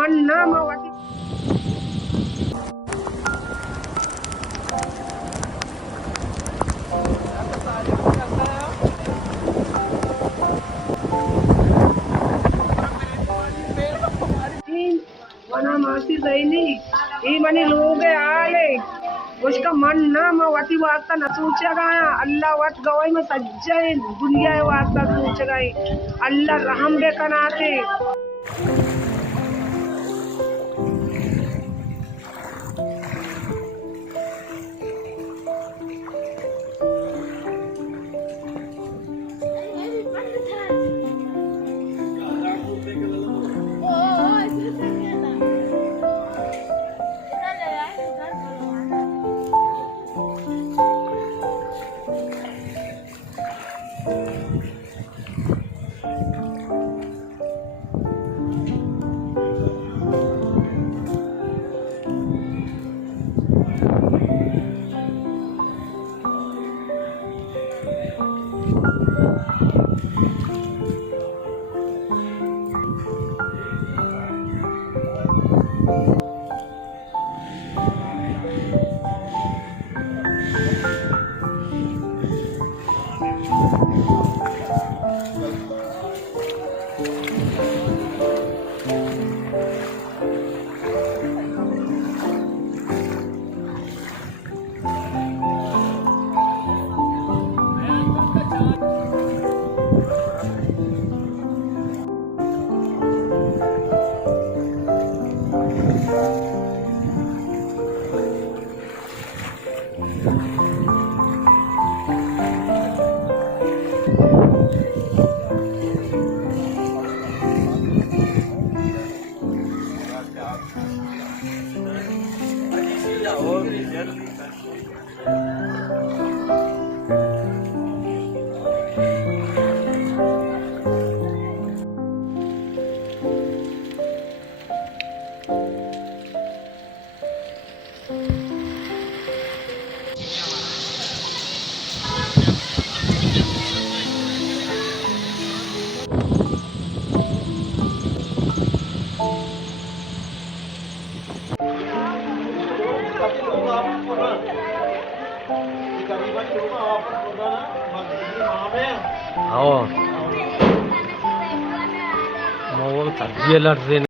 मन ना मवाती वना मासी जैली ही मनी लोग आले उसका मन ना मवाती वास्ता न सोच गया अल्लाह वत गवाई में सज्जय दुनिया वास्ता सोच गए अल्लाह रहम बे कनाते mau tak dia lah